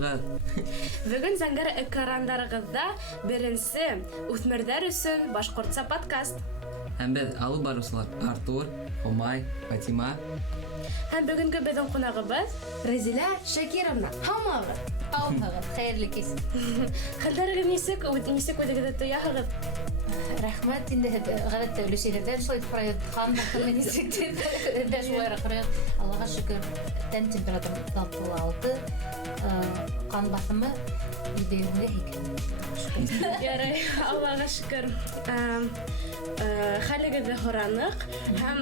Ҡалмағыҙ. Бөгөн зәңгәр экрандарығыҙҙа беренсе үҫмерҙәр өсөн башҡортса подкаст. Һәм беҙ алып барыусылар Артур, Омай, Фатима. Һәм бөгөнгө беҙҙең ҡунағыбыҙ Разила Шакировна. Һаумыһығыҙ. Һаумыһығыҙ, хәйерле кис. хәлдәрегеҙ нисек үҙегеҙҙе тояһығыҙ? Рәхмәт, инде ғәҙәттә өлөшәйҙәрҙән шулай ҡарайыҡ, ҡан баҫымы нисектер, дә шулайыраҡ ҡарайыҡ. Аллаға шөкөр, тән температура 66, ҡан баҫымы 7-2. Ярай, Аллаға шөкөр. Хәлегеҙҙе һораныҡ һәм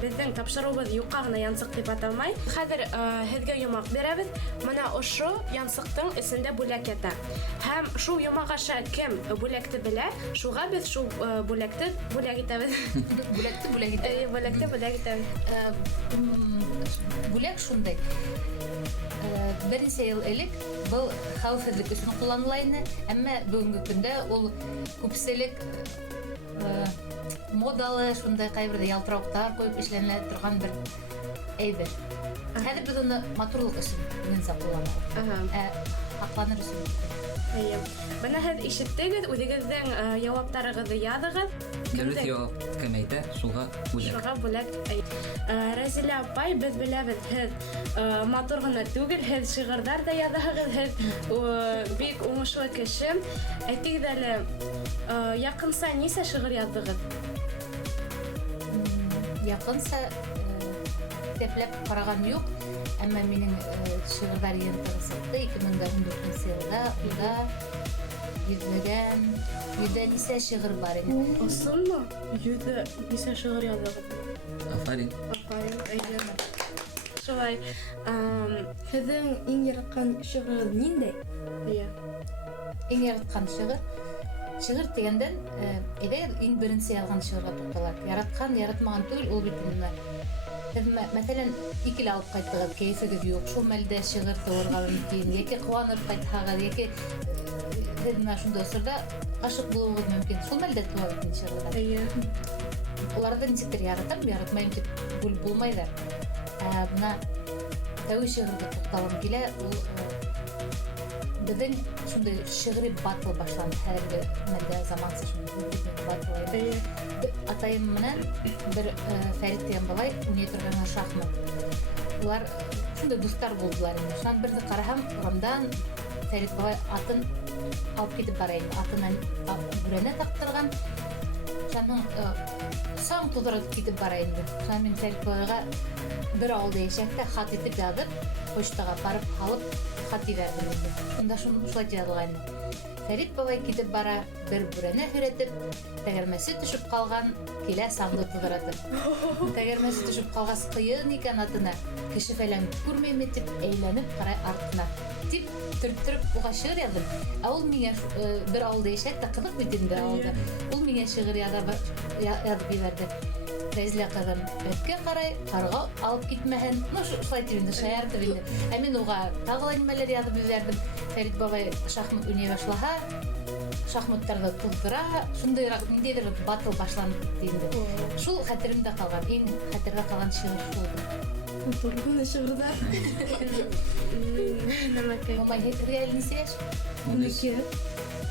беҙҙең тапшырыуыбыҙ юҡҡа ғына янсыҡ тип аталмай. Хәҙер һеҙгә йомаҡ бирәбеҙ. Бына ошо янсыҡтың эсендә бүләк ята. Һәм шул йомаҡ аша кем бүләкте белә, шуға беҙ шул бүләкте бүләк итәбеҙ. Бүләкте бүләк итәбеҙ. Бүләкте бүләк итәбеҙ. Бүләк шундай. Беренсе йыл элек был хәүефһеҙлек өсөн ҡулланыла ине, әммә бөгөнгө көндә ул күпселек модалы, шундай ҡайберҙә ялтырауыҡтар ҡуйып эшләнелә торған бер әйбер. Хәҙер беҙ уны матурлык өсөн үҙенсә ҡулланабыҙ. Һаҡланыр өсөн. Бына һеҙ ишеттегеҙ, үҙегеҙҙең яуаптарығыҙҙы яҙығыҙ. Дөрөҫ яуап кем әйтә, шуға бүләк. Шуға бүләк. Разила апай, беҙ беләбеҙ, һеҙ матур ғына түгел, һеҙ шиғырҙар да яҙаһығыҙ, һеҙ бик уңышлы кеше. Әйтегеҙ әле, яҡынса нисә шиғыр яҙҙығыҙ? Яҡынса тәпләп ҡараған юҡ, әммә минең шиғырҙар йыйынтығы сыҡты 2014 йылда. Унда йөҙҙә нисә шиғыр бар ине. Ысынмы? Йөҙҙә нисә шиғыр яҙҙығыҙ? Афарин. Шулай. Һеҙҙең иң яратҡан шиғырығыҙ ниндәй? Иң яратҡан шиғыр. Шиғыр тигәндән, әйҙәгеҙ иң беренсе яҙған шиғырға туҡталайыҡ. Яратҡан, яратмаған түгел, ул бит инде. Һеҙ мәҫәлән, икеле алып ҡайттығыҙ, кәйефегеҙ юҡ, шул мәлдә шиғыр тыуырға мөмкин, йәки ҡыуанып ҡайтһағыҙ, йәки һеҙ менән шундай осорҙа ғашиҡ булыуығыҙ мөмкин. Шул мәлдә тыуа бит инде шиғырҙар. Уларҙы нисектер яратам, яратмайым тип булмайҙар. Бына тәүге шиғырға туҡталғым килә, ул беҙҙең шундай шиғри батл башланды. Һәр мәлдә заманса шундай батл. Атайым менән бер Фәрит дигән балай уйнай торған шахмат. Улар шундай дуҫтар булдылар инде. Шунан берҙе ҡараһам, урамдан Фәрит балай атын алып китеп бара инде. Атынан бүрәнә таҡтырған. Шунан саң тултырып китеп бара инде. Шунан мин Фәрит балайға бер ауылда йәшәктә хат итеп яҙып, почтаға барып алып хат ебәрҙем инде. Шунда шулай яҙылған. Фәрит бабай китеп бара, бер бүрәнә һөйрәтеп, тәгәрмәсе төшөп ҡалған, килә саңды тыҙратып. Тәгәрмәсе төшөп ҡалғас, ҡыйын икән атына, кеше-фәлән күрмәйме тип әйләнеп ҡарай артына. Тип төрттөрөп уға шиғыр яҙҙым. Ә ул миңә бер ауылда йәшәйек тә, ҡыҙыҡ бит инде ауылда. Ул миңә шиғыр яҙып ебәрҙе. Рәзилә ҡыҙым эткә ҡарай, ҡарға алып китмәһен. Шулай тип инде, шаяртып инде. Ә мин уға тағы ла нимәләр яҙып ебәрҙем. Фәрит бабай шахмат уйнай башлаһа, шахматтарҙы тултыра, шундайыраҡ ниндәйҙер батл башланып китте инде. Шул хәтеремдә ҡалған, иң хәтерҙә ҡалған шиғыр шул. Турғын шиғырҙар. Омай, һеҙгә әле нисә йәш? 12.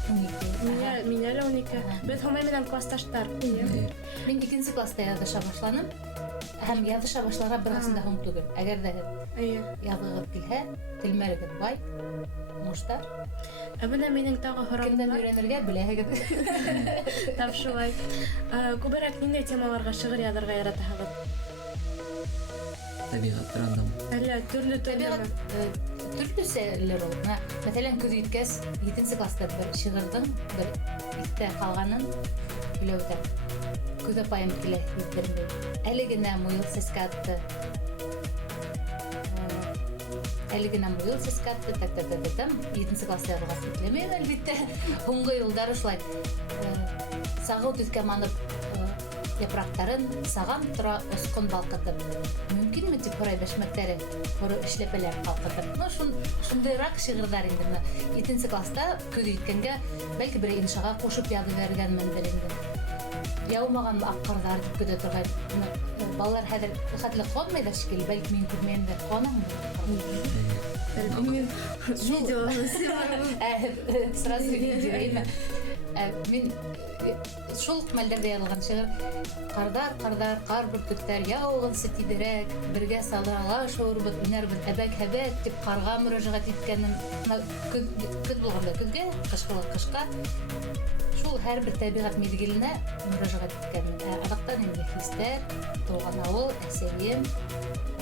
12. Миңә лә 12. Беҙ Һомай менән класташтар. Мин 2-нче класста яҙыша башланым. Һәм яҙыша башларға бер ҡасан да һуң түгел. Әгәр ҙә яҙғығыҙ килһә, телмәрегеҙ бай, уңыштар. Бына минең тағы һорауым Кемдән бар. өйрәнергә беләһегеҙ. Тап шулай. Күберәк ниндәй темаларға шиғыр яҙырға яратаһығыҙ? Тәбиғәт рандом. Әллә төрлө Тәбиғәт төрлөсәлер ул. Мәҫәлән, көҙ еткәс, 7-нче класста бер шиғырҙың бер иҫтә ҡалғанын һөйләп үтәм. Күҙ апайым килә һиҙҙермәй. Әле генә муйыл сәскә атты. Әле генә муйыл сәскә атты. Так-так-так-так. 7-нче класста яҙылғас иҫләмәйем, әлбиттә. Һуңғы юлдары шулай. Сағыу төҫкә манып, япраҡтарын саған тора осҡон балҡытып. Мөмкинме тип һорай бәшмәктәре, һоро эшләпәләр ҡалҡытып. Шундайыраҡ шиғырҙар инде. 7-нче класста көҙ еткәнгә, бәлки бер иншаға ҡушып яҙып биргәнмендер инде. Яумаған аҡ ҡарҙар дип көтә торған. Балалар хәҙер хәтле ҡыуанмайҙар шикелле, бәлки мин күрмәйем дә ҡыуанаһыңмы? Мен видеоны сыймаймын. Сразу дирейме. Мен шул мәлдәрдә язылган шигырь кардар, кар бүркетләр яуган сетидерәк, бергә салырга шуырбыз, уйнарбыз, әбәк-һәбәк дип карга мөрәҗәгать иткәнем. Көз булганда көзгә, кышка. Шул һәрбер табигать мизгеленә мөрәҗәгать иткәнем. Адактан инде хистәр, туган авыл, әсәрием,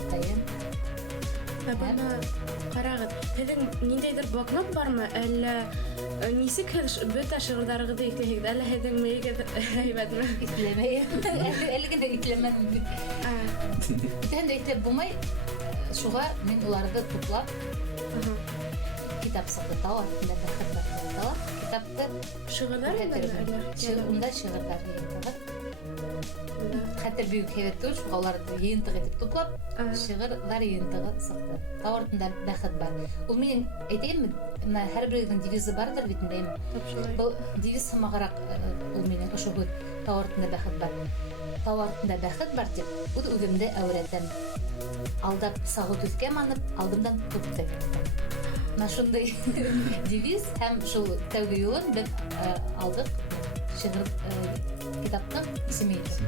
атаем. Бана карагыз. Һеҙҙең ниндәйҙер блокнот бармы? Әллә нисек һеҙ бөтә шиғырҙарығыҙҙы итләйһегеҙ? Әллә һеҙҙең мейегеҙ һәйбәтме? Итләмәйем. Әле генә итләмәдем бит. Бөтәһен дә итләп булмай. Шуға мин уларҙы туплап китап сыҡты. Тау артында бәхет бар. Китапты Шиғырҙар унда шиғырҙар йыйынтығы. Хәтер бүйүк һәйбәт түгел, шуға уларҙы йыйынтыҡ итеп туплап, шиғырҙар йыйынтығы сыҡты. Тау артында бәхет бар. Ул минең әйтәйемме, һәр берегеҙҙең девизы барҙыр бит инде. Был девиз һымағыраҡ ул минең ошо һүҙ. Тау артында бәхет бар. Тау артында бәхет бар тип, үҙ-үҙемде әүрәтәм. Алдап сағыу төҫкә манып, алдымдан тупты. Шундай девиз һәм шул тәүге юлын беҙ алдыҡ шиғыр китаптың исеме итеп.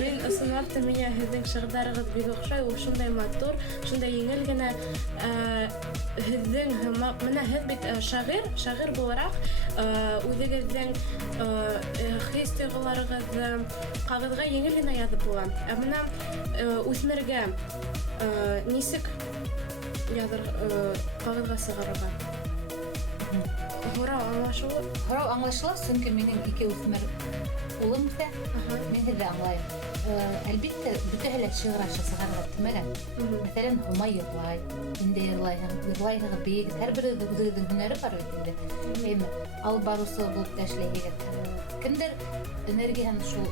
Мин ысынлап та миңә һеҙҙең шиғырҙарығыҙ бик оҡшай. Ул шундай матур, шундай еңел генә һеҙҙең һымаҡ. Менә һеҙ бит шағир булараҡ үҙегеҙҙең хис-тойғоларығыҙҙы ҡағыҙға еңел генә яҙып була. Ә менә үҫмергә нисек яҙыр ҡағыҙға сығарырға? Һорау аңлашыуы? Һорау аңлашыла, сөнки минең 2 үҫмер улым да, мин һеҙҙе аңлайым. Әлбиттә, бөтәһе лә шиғыр аша сығарырға телмәгән. Мәҫәлән, Һомай йырлай, инде йырлайһығыҙ бейегеҙ, һәр берегеҙ үҙегеҙҙең һөнәре бар бит инде. Алып барыусы булып та эшләйһегеҙ. Кемдер энергияһын шул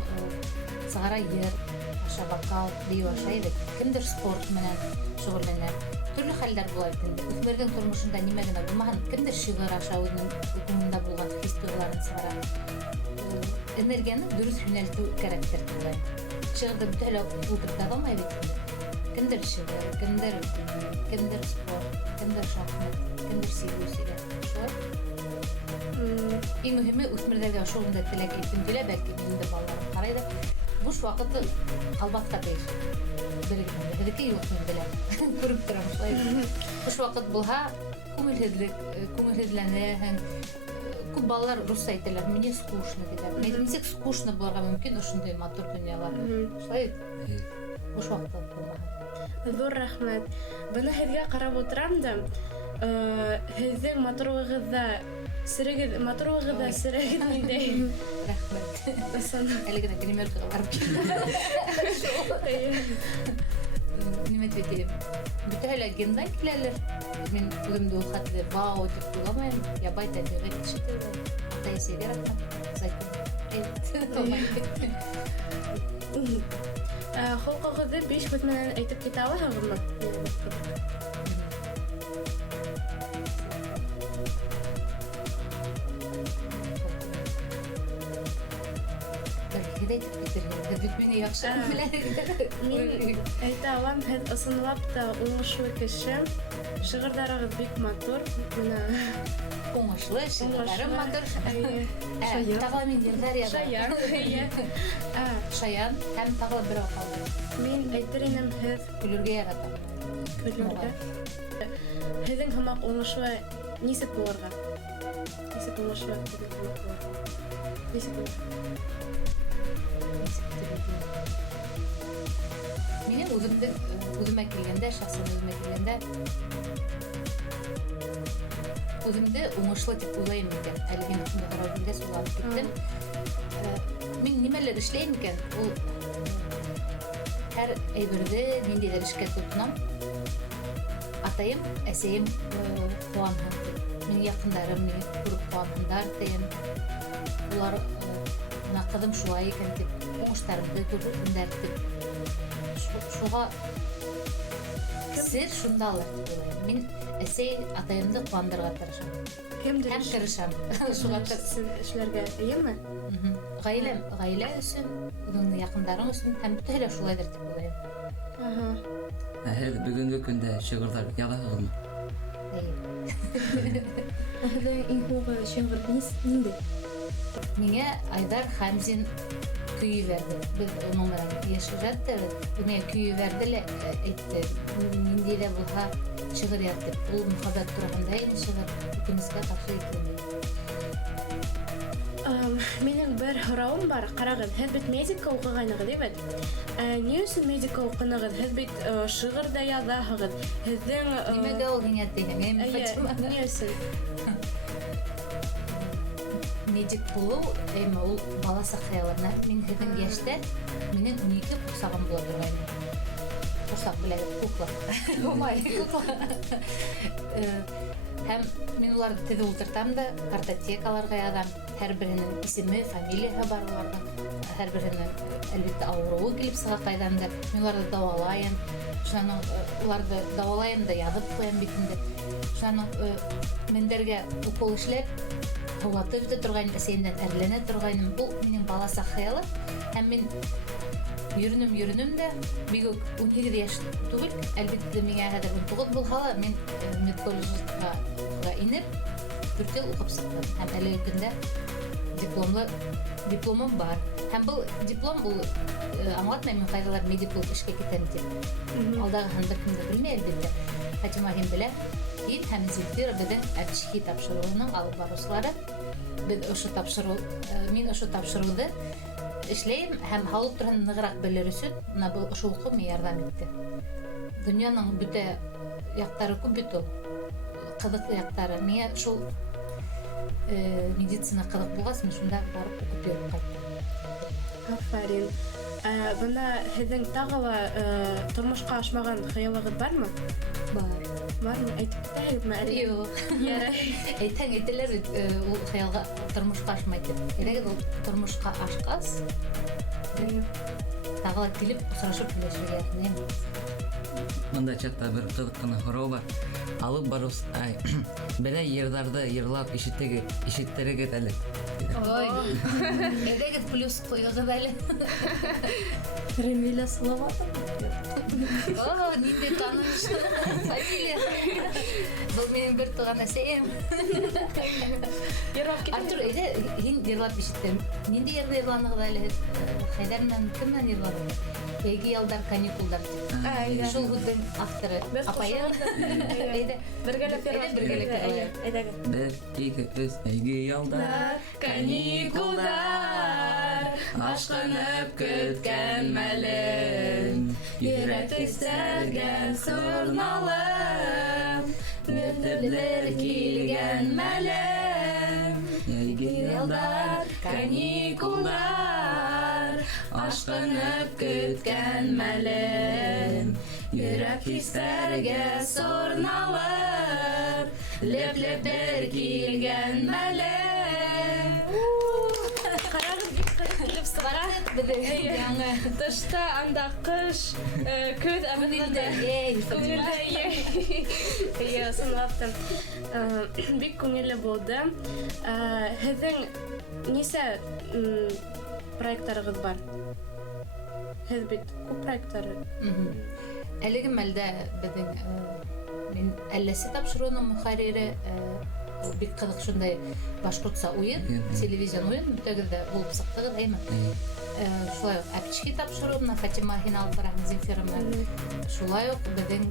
сығара йыр, аша вокал, бейеү аша ебет. Кемдер спорт менән шөғөлләнә. Төрлө хәлдәр була бит инде. Үҫмерҙең тормошонда нимә генә булмаһын, кемдер шиғыр аша үҙенең күңелендә булған хис-тойғоларын сығара. Энергияны дөрөҫ йүнәлтеү кәрәктер булай. Шиғырҙы бөтәһе лә ултырта алмай бит. Кемдер шиғыр, кемдер спорт, кемдер шахмат, кемдер сигеү сигә. Шулай. Иң мөһиме үҫмерҙәргә шуғында теләк итеп килә, бәлки инде балаларым ҡарай да. Буш ваҡыты ҡалбаҫҡа тейеш. Белегеҙ, һеҙҙеке юҡ мин беләм. Күреп торам шулай. Буш ваҡыт булһа, күңелһеҙләнәһең. Күп балалар русса әйтәләр, мне скучно диләр. Нисек скучно булырға мөмкин ошондай матур донъяла. Шулай буш ваҡыт булмаһын. Ҙур рәхмәт. Быны һеҙгә ҡарап ултырам да, һеҙҙең матурлығыҙҙа серегеҙ ниндәй? Рәхмәт. Әле генә гримеркаға барып килдем. Нимә тип, бөтәһе лә гендан киләлер. Мин үҙемде ул хәтле вау тип уйламайым. Ябай тәбиғәт кеше түгел. Ата-әсәгә рәхмәт. Холҡоғоҙҙо 5 һүҙ менән әйтеп китә алаһығыҙмы? Һеҙ әйтеп китерһегеҙ. Һеҙ бит мине яҡшы беләһегеҙ. Мин әйтә алам, һеҙ ысынлап та уңышлы кеше. Шиғырҙарығыҙ бик матур. Уңышлы, шиғырҙарым матур. Тағы мин йырҙар яҙам. Шаян һәм тағы берәү ҡалды. Мин әйтер инем, һеҙ Көлөргә яратам. Һеҙҙең һымаҡ уңышлы нисек булырға? Нисек уңышлы булырға? Нисек булырға? Минең үҙемә килгәндә, шәхсән үҙемә килгәндә, үҙемде уңышлы тип уйлайым икән. Әле һин һорау биргәс, уйлап киттем. Мин нимәлер эшләйем икән, ул һәр әйберҙе ниндәйҙер эшкә тотонам. Атайым, әсәйем ҡыуанһын. Минең яҡындарым мине күреп ҡыуанһындар тием. Улар ҡыҙым шулай икән тип, уңыштарымды күрһендәр тип. Шуға сер шундалыр тип уйлайым. Мин әсәй, атайымды ҡыуандырырға тырышам. Һәм тырышам. Шуға эшләргә, эйеме? гаилә өсөн, үзеңнең якындарың өсөн һәм бөтенләй шулайдыр дип уйлыйм. Һәр бүгенге көндә шигырьләр язасызмы? Һәм иң һуңгы шигырь нинди? Миңа Айдар Хамзин көйі верде. Biz onun менән яшәгәндә, миңа көйі верде лә әйтте. Нинди дә булса шигырь язды. Ул мөхәббәт турында инде шигырь икенчегә каршы икән. Минең бер һорауым бар. Карагыз, һез бит медика укыгайныгыз бит. Ни өчен медика укыгыз? Һез бит шигырь дә язасыз. Һезнең Нимәгә ул генә дигән? ни өчен? Медик булу, әйме ул бала сахаяларына. Мин һезнең яшьтә минең 12 курсагым була торган. Курсак белән кукла. Омай, кукла. Һәм мин уларны тезе утыртам да, картотекаларга язам. Һәр беренең исеме, фамилияһы бар уларда. Һәр беренең әлбәттә авыруы килеп сыга кайдандыр. Мин уларны давалайым. Шуны уларны давалайым да язып куям бит инде. Шуны мендәргә укол эшләп Хаватып да торган, әсәйдән әрләнә торганым. Бу минең бала сахаялы. Һәм мин йөренем дә, бик 12 яшь түгел. Әлбәттә миңа хәзер 19 булса, мин медколледжга инеп, 4 ел укып чыктым. Һәм әлеге көндә дипломым бар. Һәм бу диплом ул аңлатмыйм кайдалар медик булып эшкә китәм дип. Алдагы һәмдә кемдә белмәй әлбәттә. Фатима белә. Ин һәм Зилфира безнең әпчики тапшыруының алып баручылары. Без ошо тапшыру, мин ошо тапшыруды эшләйм һәм халык турында ныграк белер өчен менә бу ошо уку миңа ярдәм итте. Дөньяның бүтә яктары күп бит ул. Кызыклы яктары. Миңа шул медицина кызык булгас, мин шунда барып укып йөреп кайттым. Афарин. Бuna һезнең тагыла тормышка ашмаган хыялыгыз бармы? Бармы? Әйтеп китәһегезме әле? Юк. Әйтәләр бит ул хыялга тормышка ашмай дип. Әгәр ул тормышка ашкас, тагыла килеп сорашып белешергә яратмыйм. Монда чатта бер кызык кына һорау бар. Алып барус, белә йырларда йырлап ишеттерегез әле. Ой. Әгәр плюс куйгыз әле. Ремиля Салаватова. Нинди таныш фамилия. Бу минең бер туган әсәем. Ярап китә. Артур, һин йырлап ишеттем. Нинди йырланыгыз әле? Хайдарнан кемнән йырладың? Яги ялдар каникулдар. Шул һүздең авторы апайым. Бергәләп Бер, ике, өч, яги ялдар, каникулдар, ашкынып көткән мәлем, йөрәк истәргән сорналым, нөтерләр килгән мәлем, яги ялдар, каникулдар, ашкынып көткән мәлем, йөрәк истәргә сорналым, леп-лептер килгән мәлем. килеп сыгара. Тышта анда кыш, көз әмәлдә. Я сынлаптым. Бик күңелле булды. Һезнең нисә проектларыгыз бар? Һез бит күп проектлар. Әлеге мәлдә безнең мин әлләсе тапшыруның мөхәррире бик кызык шундай башкортса уен, телевизион уен бүтәгездә булып сыктыгыз, әйме? Шулай ук әпчики тапшыруына Фатима Хинал барам Зинфира менән. Шулай ук безнең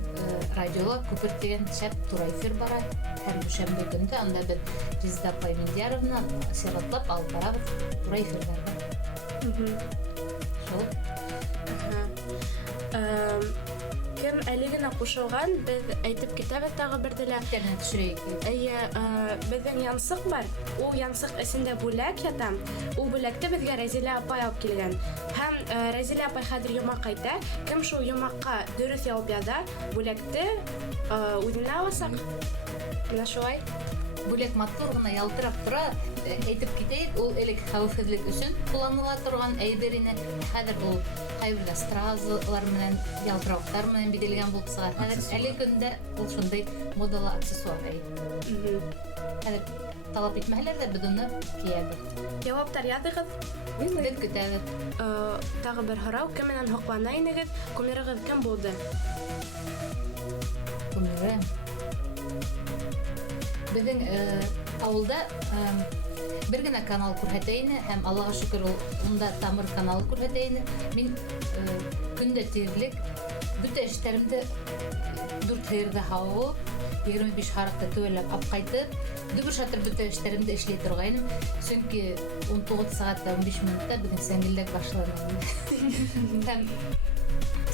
радиола күпер дигән шәп тура эфир бара. Һәр дүшәмбе көндә анда без Резида Паймендияровна сыйратлап алып барабыз тура эфирләрдә. Шул. Кем әлегенә кушылган, без әйтеп китәбез тагы бердәлә. Тәне төшерәйек. Безнең янсык бар. Ул янсык эсендә бүләк ята. Ул бүләкте безгә Разилә апай алып килгән. Һәм Разилә апай хәзер йомак әйтә. Кем шул йомакка дөрес язып яза, бүләкте үзенә аласак. Менә шулай. Бүләк матур гына ялтырап тора. Әйтеп китәйек, ул элек хәвефсезлек өчен кулланыла торган әйбер ине. Хәзер ул кайбер стразалар менән, ялтыравыклар менән биделгән булып сыга. Хәзер әле көндә ул шундай модалы аксессуар. Хәзер талап итмәһәләр дә беҙ уны кейәбеҙ. Яуаптар яҙығыҙ. Беҙ көтәбеҙ. Тағы бер һорау. Кем менән һоҡлана инегеҙ? Кумирығыҙ кем булды? Кумиры. Беҙҙең ауылда бер генә канал күрһәтә ине һәм Аллаға шөкөр унда тамыр каналы күрһәтә ине. Мин көндә тиерлек бөтә эштәремде 4 һыйырҙы һауып, 25 һарыҡты төбәләп алып ҡайтып, дөбөр шатыр бөтә эштәремде эшләй торғайным. Сөнки 19 сәғәттә 15 минутта беҙҙең сәңгелдәк башланы. Һәм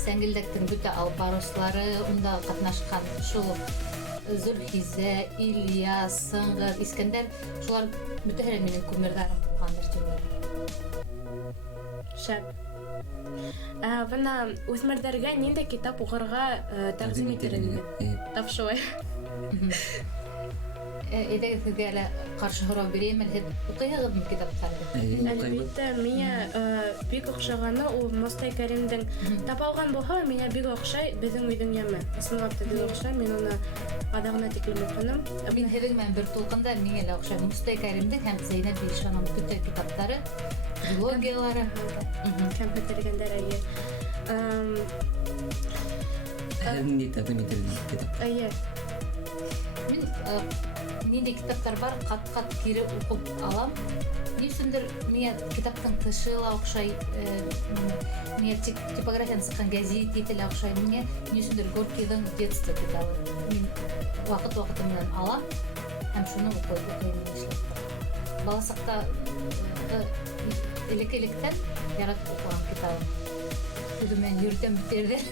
сәңгелдәктең бөтә алып барыусылары, унда ҡатнашҡан шул Зөлхизә, Ильяс, Сыңғыр, Искәндәр, шулар бөтәһе минең күмерҙәрем булғандыр тиңләр. Шәп. Бына үҫмерҙәргә ниндәй китап уҡырға тәҡдим итергеҙ? Тап шулай. Әйҙәгеҙ һеҙгә лә ҡаршы һорау бирәйем, һеҙ уҡыйһығыҙмы китаптарҙы? Әлбиттә, миңә бик оҡшағаны ул Мостай Кәримдең тапалған булһа, миңә бик оҡшай беҙҙең өйҙөң йәме. Ысынлап та бик оҡшай, мин уны аҙағына тиклем уҡыным. Мин һеҙҙең менән бер тулҡында миңә лә оҡшай. Мостай Кәримдең һәм Зәйнәб Илшаның бөтә китаптары, трилогиялары. Кәмһетелгәндәр әйе. Ниндәй тәҡдим итергеҙ китап? Әйе. Мин ниндәй китаптар бар, ҡат-ҡат кире уҡып алам. Ни өсөндөр миңә китаптың тышы ла оҡшай, миңә типографияны сыҡҡан гәзит лә оҡшай. Миңә ни өсөндөр Горькийҙың детство китабы. Мин ваҡыт менән алам һәм шуны уҡыйым эшләп. Бала саҡта элек-электән яратып уҡыған китабым. Үҙемә йөрөтәм бит.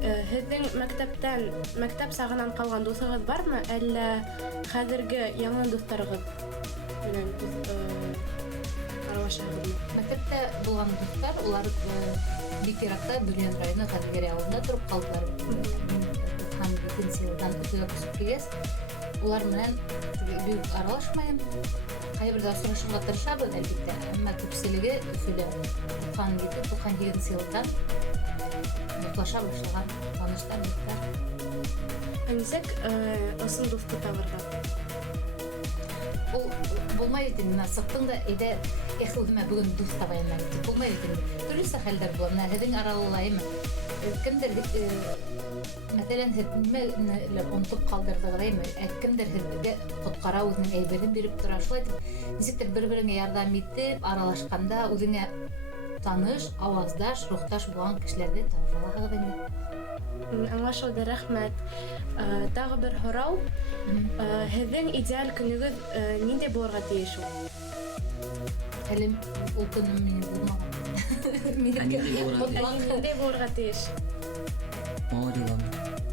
Һеҙҙең мәктәп сағынан ҡалған дуҫығыҙ бармы, әллә хәҙерге яңы дуҫтарығыҙ менән аралашаһығыҙмы? Мәктәптә булған дуҫтар, улар бик йыраҡта Бөрйән районы Хәҙергәр ауылында тороп ҡалдылар. Мин 92-нче йылдан Өфөгә күсеп килгәс, улар менән бик аралашмайым. Ҡайберҙә осрашырға тырышабыҙ, әлбиттә, әммә күпселеге Өфөлә 97-97 йылдан йоҡлаша башлаған таныштар, дуҫтар. Нисек ысын дуҫты табырға? Ул булмай бит инде, сыҡтың да, әйҙә, үҙемә бөгөн дуҫ табайым әле. Булмай бит инде. Төрлөсә хәлдәр була. Менә һеҙҙең аралылайымы? Кемдер, мәҫәлән, һеҙ нимәлер онотоп ҡалдырҙығыҙ, кемдер һеҙгә ҡотҡара, үҙенең әйберен биреп тора. Шулай итеп, нисектер бер-береңә ярҙам итеп, аралашҡанда үҙеңә таныш, ауаздаш, рухташ булған кешеләрҙе табып алаһығыҙ инде. Аңлашылды, рәхмәт. Тағы бер һорау. Һеҙҙең идеаль көнөгөҙ ниндәй булырға тейеш ул? Әле ул көнөм минең булмаған. Ниндәй булырға тейеш?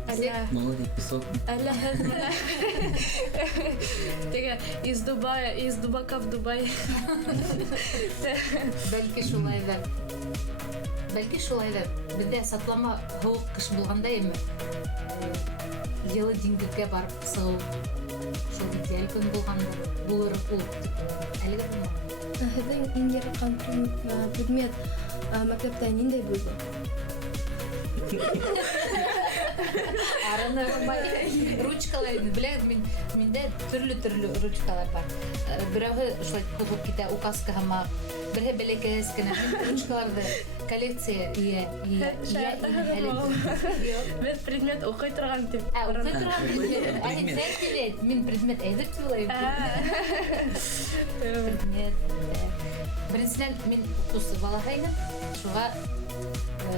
Море, песок. Әллә һеҙ менә теге из Дубака в Дубай. Бәлки шулайҙыр. Беҙҙә сатлама һыуыҡ ҡыш булғанда йылы диңгеҙгә барып сығыу шул идеаль көн булыр ул. Әлегә булмаған. Һеҙҙең иң яратҡан предмет мәктәптә ниндәй булды? Арыны ручкалар, беләгеҙ, миндә төрлө ручкалар бар. Берәүһе шулай ҡуҙып китә, указка һымаҡ, берһе бәләкәс кенә. Ручкаларҙы коллекция Беҙ предмет уҡый торған тип. Уҡый торған мин предмет әйҙеп тип Беренсенән, мин уҡыусы балаһы инем, шуға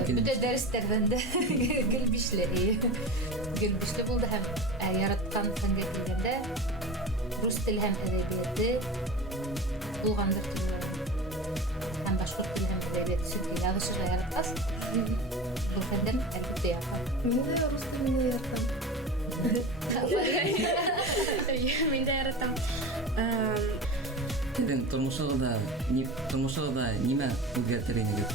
бөтә дәрестәрҙән дә гел бишле булды һәм яратҡан фәнгә килгәндә рус теле һәм әҙәбиәте булғандыр тип уйлайым. Һәм башҡорт теле һәм әҙәбиәте, сөнки яҙышырға яратҡас, был фәндән әлбиттә яратам. Мин дә рус теленә яратам. Мин дә яратам. Һеҙҙең тормошығыҙҙа нимә үҙгәртер инегеҙ?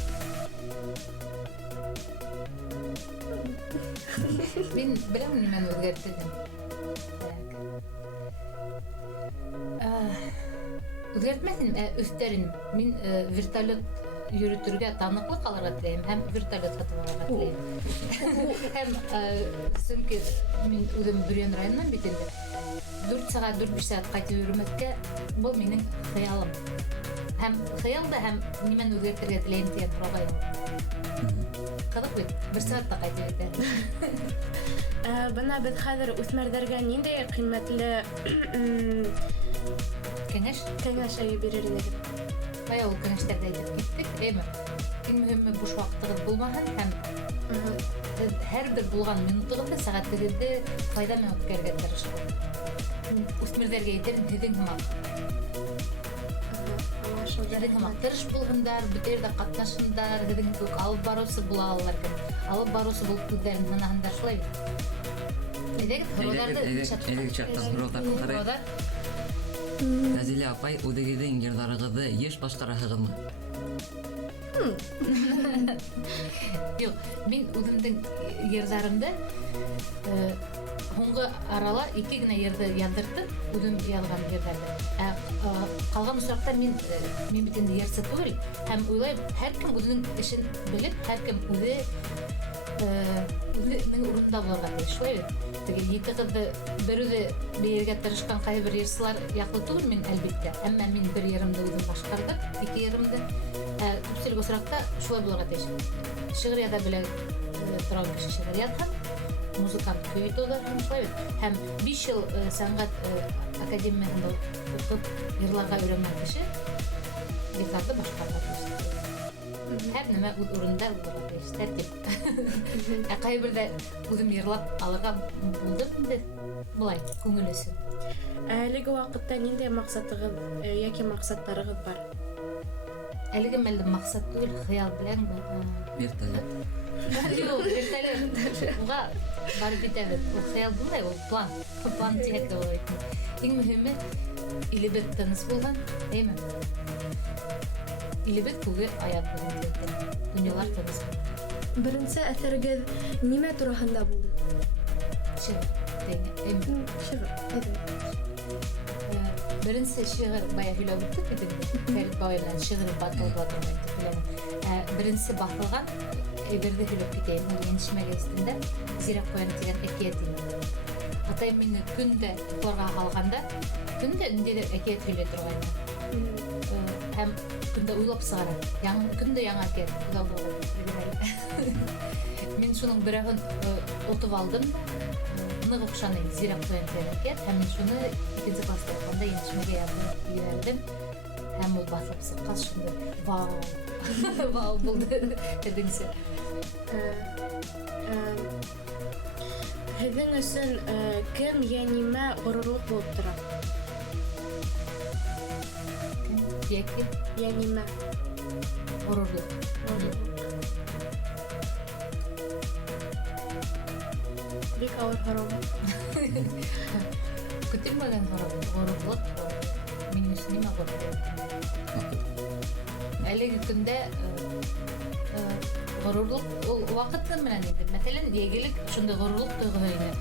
Мин беләм нимәне үҙгәртерҙем. Үҙгәртмәҫ инем, өҫтәр инем. Мин вертолет йөрөтергә таныклык алырга теләйем һәм вертолет сатып алырга теләйем. Һәм сөнки мин үзем Бүрен районынан бит инде. 4 сәгать, 4-5 сәгать кайтып йөрмәскә бу минең хыялым. Һәм хыял да һәм нимәне үзгәртергә теләйем дигән проблема. Кызык бит, 1 сәгатьтә кайтып җитә. Бына без хәзер үсмерләргә ниндәй кыйммәтле Кәңәш кәңәш бирер инегез? бая ул кәңәштәрдә әйтеп киттек, әйме. Иң мөһиме буш вакытыгыз булмаһын һәм һәр бер булган минутыгызды, сәгатьлегезде файда менән үткәрергә тырышыгыз. Үсмерләргә әйтерем, һеҙҙең һымаҡ. Һеҙҙең һымаҡ тырыш булһындар, бөтә ерҙә ҡатнашһындар, һеҙҙең кеүек алып барыусы була алалар кем. Алып барыусы булып күҙҙәрен һынаһындар, шулай бит. Әйҙәгеҙ, һорауҙарҙы Элек чаҡта һорауҙарҙы ҡарайыҡ. һорауҙар. Нәзилә апай, үҙегеҙҙең йырҙарығыҙҙы йыш башҡараһығыҙмы? Юҡ, мин үҙемдең йырҙарымды һуңғы арала 2 генә йырҙы яҙҙыртып, үҙем яҙған йырҙарҙы. Ҡалған осраҡта мин бит инде йырсы түгел, һәм уйлайым, һәр кем үҙенең эшен белеп, һәр кем үҙенең урынында булырға тейеш, шулай бит. Теге 2 ҡыҙҙы бер үҙе бейергә тырышҡан ҡайһы бер йырсылар яҡлы түгел мин, әлбиттә. Әммә мин бер йырымды үҙем башҡарҙым, 2 йырымды. Күпселек осраҡта шулай булырға тейеш. Шиғыр яҙа белә торған кеше шиғыр яҙһын, музыкант көй итеүҙәр шулай бит. Һәм 5 йыл сәнғәт академияһында уҡып йырларға өйрәнгән кеше гитарҙы башҡарырға тейеш. Һәр нәмә үҙ урынында булырға тейеш, тәртип. Ҡайһы берҙә үҙем йырлап алырға булдым инде, былай, күңел өсөн. Әлеге ваҡытта ниндәй маҡсатығыҙ йәки маҡсаттарығыҙ бар? Әлеге мәлдә маҡсат түгел, хыял белән Вертолет. Юҡ, вертолет. Уға барып битәбеҙ. Ул хыял булмай, ул план. План тиһәк тә була бит. Иң мөһиме, илебеҙ тыныс булған, әйме? Илебеҙ күге аяҡ булған. Донъялар тыныс булған. Беренсе әҫәрегеҙ нимә тураһында булды? Шиғыр, әйме? Шиғыр, әйҙә. Беренсе шиғыр бая һөйләп үттек бит инде. Фәрит бабай менән шиғыр батылға тормай тип һөйләне. Беренсе баҫылған әйберҙе һөйләп китәйем. Ул Йәнишмә гәзитендә Зирәк ҡуяны тигән әкиәт ине. Атайым мине көндә йоҡларға һалғанда, көндә ниндәйҙер әкиәт һөйләй торғайны. Һәм көндә уйлап сығара. Көндә яңы әкиәт уйлап булған. Мин шуның берәүһен отоп алдым. Ныҡ оҡшаны Зирәк ҡуяны тигән әкиәт. Һәм мин шуны 2-нче класста уҡығанда Йәнишмәгә яҙып ебәрҙем. Һәм ул баҫып сыҡҡас шунда вау. Вау булды. Һеҙҙеңсә. Һеҙҙең өсөн кем йә нимә ғорурлыҡ булып тора? Йәки Йә нимә? ғорурлыҡ. Бик ауыр һорау. Көтөлмәгән ғорурлыҡ минең өсөн нимә ғорурлыҡ? Әлеге көндә ғорурлыҡ ул ваҡыты менән инде. Мәҫәлән, йәгелек шундай ғорурлыҡ тойғоһо ине.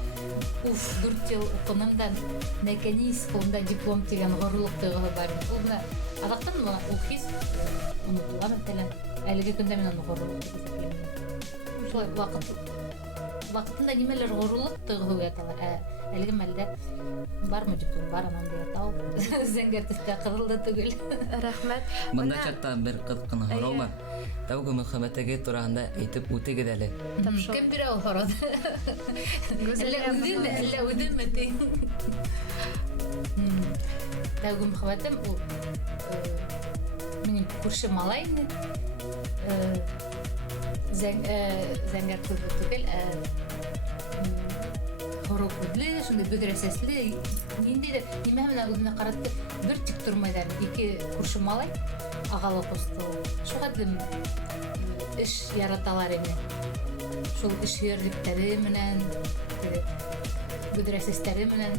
4 йыл уҡыным да Нәкәнис ҡулында диплом тигән ғорурлыҡ тойғоһо бар. Ул бына аҙаҡтан ул хис онотола, мәҫәлән. Әлеге көндә мин уны ғорурлыҡ тип иҫәпләйем. Шулай ваҡытында нимәлер ғорурлыҡ тойғоһо уяталар. Әлеге мәлдә бармы диплом? Бар, ананда ята ул. Зәңгәр төҫтә, ҡыҙылда түгел. Рәхмәт. Бында чаҡта бер ҡыҙыҡ һорау бар. Тәүге мөхәббәтегеҙ тураһында әйтеп үтегеҙ әле. Кем бирә ул һорауҙы? Әллә үҙеме ти? Тәүге мөхәббәтем ул минең күрше малай ине. Зәңгәр күҙле түгел, һоро күҙле, шундай бөҙрә сәсле, ниндәйҙер нимә менән үҙенә ҡаратты, бер тик тормайҙар. 2 күрше малай, ағалы ҡусты. Шуға тиклем эш яраталар ине. Шул эш һөйәрлектәре менән, бөҙрә сәстәре менән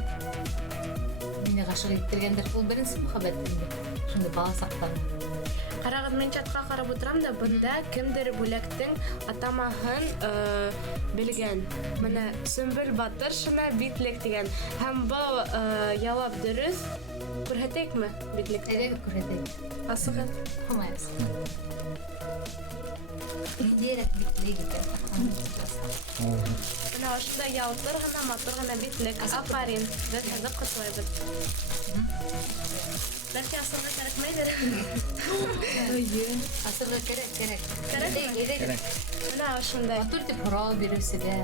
мине ғашиҡ иттергәндер. Ул беренсе мөхәббәтем инде. Шундай бала саҡтан. Ҡарағыҙ, мин чатҡа ҡарап ултырам да, бында кемдер бүләктең атамаһын белгән. Менә Сөмбөл Батыр шуна битлек тигән. Һәм был яуап дөрөҫ. Күрһәтәйекме битлекте? Әйдәгез күрһәтәйек. Асығыҙ. Хомайбыз. Ниндәйерәк битлек икән? Менә ошондай ялтыр гына, матур гына битлек. Афарин. Беҙ хәҙер ҡотлайбыҙ. Бәлки асырға кәрәкмәйҙер. Асырға кәрәк. Кәрәкме? Менә ошондай. Матур тип һорау биреүселә.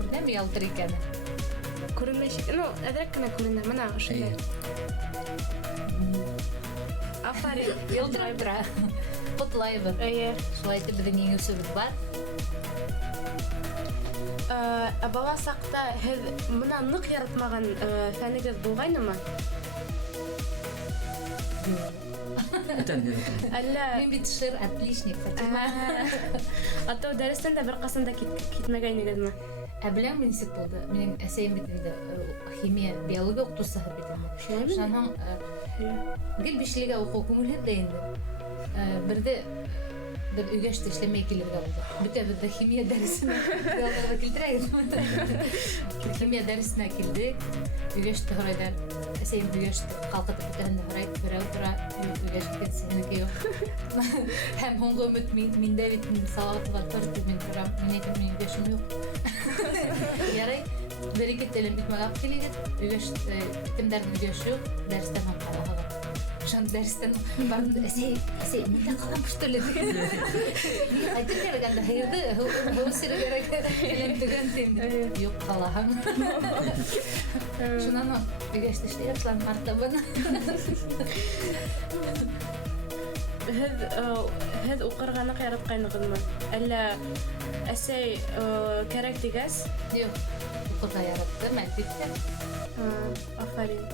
Күрдәме ялтыр икәне? Күренмәй шик. Ну, әҙерәк кенә күренә. Менә ошондай. Афарин. Ялтырап тора. Ҡотлайбыҙ. Эйе. Шулай итеп беҙҙең еңеүсебеҙ бар. Бала саҡта һеҙ бына ныҡ яратмаған фәнегеҙ булғайнымы? Әллә... Мин бит шыр отличник, Фатима. Атау дәрестән дә бер ҡасан да китмәгәйнегеҙме? Ә беләңме нисек булды? Минең әсәйем бит инде химия, биология уҡытыусыһы бит инде. Шулаймы? Шуның гел бишлегә уҡыу күңелһеҙ дә инде. Берҙе беҙ өйгәште эшләмәй килергә булды. Бөтәбеҙ дә химия дәресенә килтерәгеҙме? Химия дәресенә килдек. Өйгәште һорайҙар. Әсәйем өйгәште ҡалҡытып бөтәһен дә һорай. Берәү тора, өйгәште синеке юҡ. Һәм һуңғы өмөт миндә бит Салауатова тор тип мин торам. Мин әйтәм, минең өйгәшем юҡ. Ярай, бер-ике телем итмәк алып килегеҙ. Кемдәрҙең өйгәше юҡ, дәрестән һуң ҡалаһығыҙ. Шуны дәрестән барымды, әсәй, мин дә ҡалам что ли? Әйтеп кәрәгәндә, һыйырҙы һыу сирәгәрәк эләктергән тим. Юҡ, ҡалаһың. Шунан өйгәште эшләй башланым артабан. Һеҙ уҡырға ныҡ яратҡайнығыҙмы? Әллә әсәй кәрәк тигәс? Юҡ, уҡырға яраттым, әлбиттә. Афарин.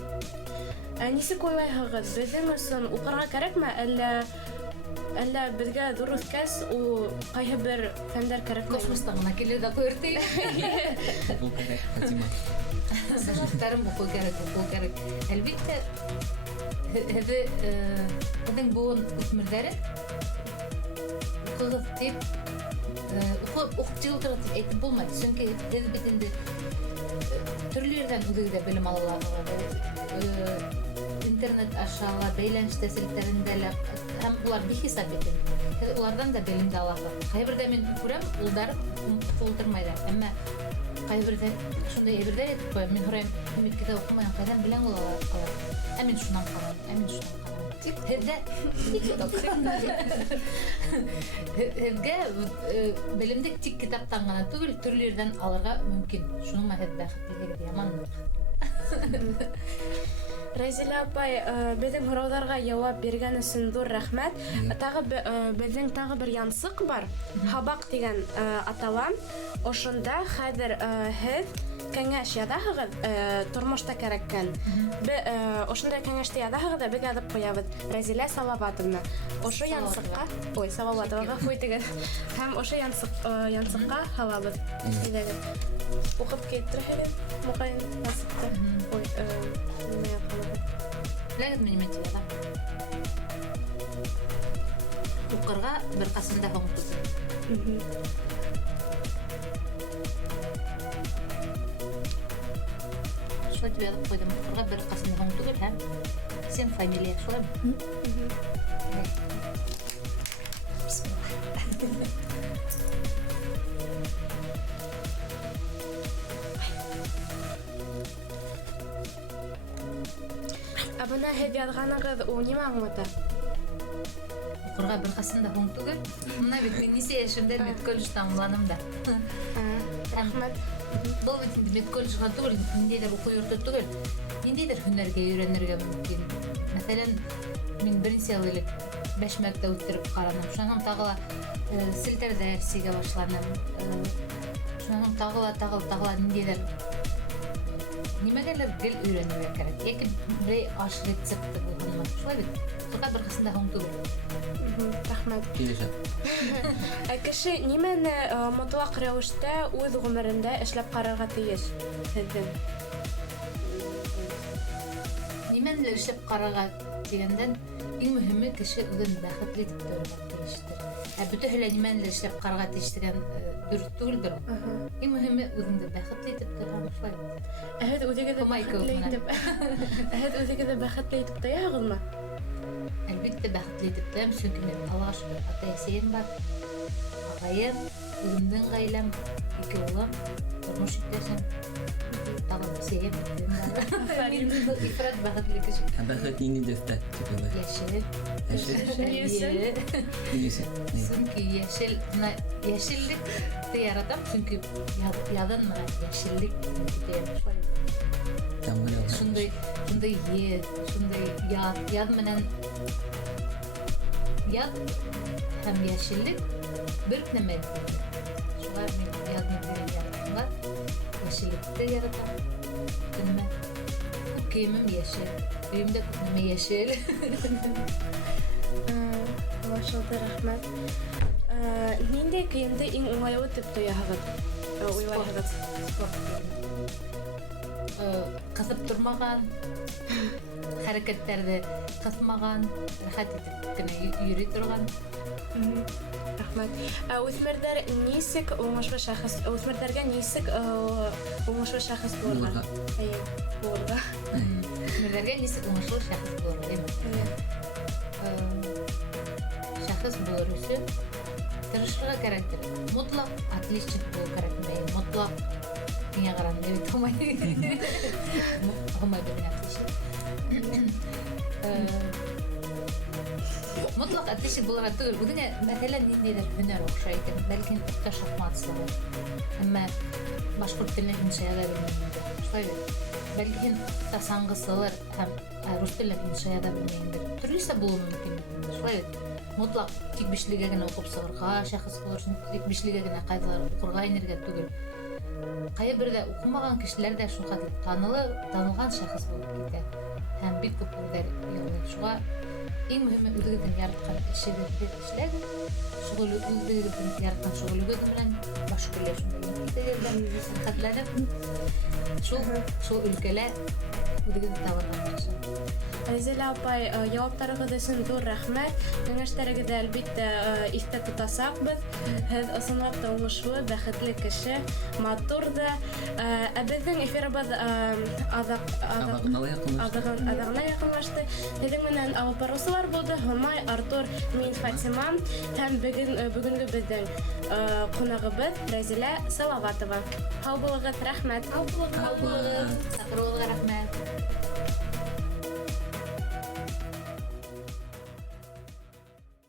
Нисек уйлайһығыҙ? Беҙҙең өсөн уҡырға кәрәкме? Әллә беҙгә ҙур үҫкәс ул ҡайһы бер фәндәр кәрәкмәй? Космостан ғына килер ҙә ҡуйыртый. Уҡыу кәрәк, Фатима. Сәбәптәрем уҡыу кәрәк. Әлбиттә, һеҙҙең быуын үҫмерҙәре уҡығыҙ тип, уҡытып ултырығыҙ тип әйтеп булмай. Сөнки һеҙ бит инде төрлө ерҙән үҙегеҙҙә белем алаларығыҙ. Интернет аша ла, бәйләнеш тәсилтәрендә лә, һәм улар бихисап итеп. Һеҙ уларҙан да белемде алаһығыҙ. Ҡайһы мин күрәм, улдар ултырмайҙар. Әммә ҡайһы шундай әйберҙәр әйтеп ҡуям. Мин һорайым, һин бит китап уҡымайһың, ҡайҙан беләң ул алар? Ә мин шунан ҡалам, Һеҙҙә һеҙгә белемде тик китаптан ғына түгел, төрлө ерҙән алырға мөмкин. Шуның һеҙ бәхетлелегеҙ яманмы? Рәзилә апай, беҙҙең һорауҙарға яуап биргән өсөн ҙур рәхмәт. Беҙҙең тағы бер янсыҡ бар. Һабаҡ тигән атала. Ошонда хәҙер һеҙ кәңәш яҙаһығыҙ, тормошта кәрәккән. Ошондай кәңәште яҙаһығыҙ ҙа беҙ яҙып ҡуябыҙ. Рәзилә Салаватовна. Ошо янсыҡҡа, Салаватоваға ҡуйтығыҙ. Һәм ошо янсыҡҡа һалабыҙ. Уҡып китерһегеҙ, моғайын янсыҡты. Беләгеҙме нимә тип яҙа? Уҡырға бер ҡасында һуң түгел. Шулай тип яҙып ҡуйҙым. Уҡырға бер ҡасында һуң түгел һәм исем, фамилия, шулаймы? Бына һеҙ яҙғанығыҙ, ул нимә аңлата? Уҡырға бер ҡасында һуң түгел. Мына бит мин нисә йәшемдә медколледж тамамланым да. Рәхмәт. Был бит инде медколледжға түгел, ниндәйҙер уҡыу йорто түгел. Ниндәйҙер һөнәргә өйрәнергә мөмкин. Мәҫәлән, мин беренсе йыл элек Бәшмәктә үттереп ҡараным. Шунан тағы ла селтәрҙә сигә башланым. Шунан тағы ла ниндәйҙер нимәгәлер гел өйрәнергә кәрәк. Йәки берәй аш рецепты булһынмы. Шулай бит. Уҡырға бер ҡасында һуң түгел. Рәхмәт. Килешә. Кеше нимәне мотлаҡ рәүештә үҙ ғүмерендә эшләп ҡарарға тейеш? Һеҙҙең. Нимәнелер эшләп карага дигәндән иң мөһиме кеше үзен бәхетле итеп тормак тиештер. Бөтенләй нимәне эшләп карага тиештергән дөрес түгелдер. Иң мөһиме үзеңне бәхетле итеп торган шулай. Әһәт үзегеҙҙе бәхетле итеп әһәт үзегеҙҙе бәхетле итеп тояһығыҙмы? Әлбиттә бәхетле итеп тоям, чөнки мен Аллаға шөкөр ата-әсәйем бар. Ағайым, үземдең ғаиләм, 2 улым, тормош иптәшем. Тағы әсәйем бар. Мин ифрат бәхетле кеше. Бәхет инде дәфтә. Йәшел. Чөнки йәшеллекте яратам, чөнки яҙын мына йәшеллек дип шундай яҙ менән яҙ һәм йәшеллек бер нәмә. Шулай мин яҙны яратам. Йәшеллекте яратам. Нәмә? Кейемем йәшел. Өйөмдә нәмә йәшел. Машалла, рәхмәт. Ниндәй кейемде иң уңайлы дип тояһығыҙ? Уйлайһығыҙ? Ҡыҫып тормаған, хәрәкәттәрҙе ҡыҫмаған, рәхәт итеп кенә йөрөй торған. Рәхмәт. Үҫмерҙәр нисек уңышлы шәхес, үҫмерҙәргә нисек уңышлы шәхес булырға? Булырға. Үҫмерҙәргә нисек уңышлы шәхес булырға, димәк. Шәхес булыр өсөн тырышлыға кәрәктер. Мотлаҡ отличник булыр кәрәкмәй. Мотлаҡ миңә ҡараны бит һомай. Һомай беҙгә отличник. Мотлаҡ отличник булырға түгел. Үҙеңә мәҫәлән ниндәйҙер һөнәр оҡшай икән. Бәлки шахматсылар. Әммә башҡорт теленә иншаяҙа белмәйһеңдер. Шулай бит. Бәлки тасанғысылар һәм рус телен иншаяҙа белмәйһеңдер. Төрлөсә булыуы мөмкин. Шулай бит. Мотлаҡ тик бишлегә генә уҡып сығырға шәхес булыр, тик бишлегә генә ҡайҙалыр уҡырға инергә түгел. Ҡайһы берҙә уҡымаған кешеләр ҙә шуға танылған шәхес булып китә. Һәм бик күп үрҙәр яулай. Шуға иң мөһиме үҙегеҙҙең яратҡан эшегеҙҙе эшләгеҙ. Үҙегеҙҙең яратҡан шөғөлөгөҙ менән баш итегеҙ, сәнғәтләнеп, шул өлкәлә үҙегеҙҙе табырға тырышығыҙ. Рәзилә апай, яуаптарығыҙ өсөн ҙур рәхмәт. Кәңәштәрегеҙҙе әлбиттә иҫтә тотасаҡбыҙ. Һеҙ ысынлап та уңышлы, бәхетле кеше, матур ҙа. Беҙҙең эфирыбыҙ аҙағына яҡынлашты. Һеҙҙең менән алып барыусылар булды. Һомай, Артур, мин Фатима һәм бөгөнгө беҙҙең ҡунағыбыҙ Рәзилә Салаватова. Һау булығыҙ, рәхмәт. Саҡырыуығыҙға рәхмәт.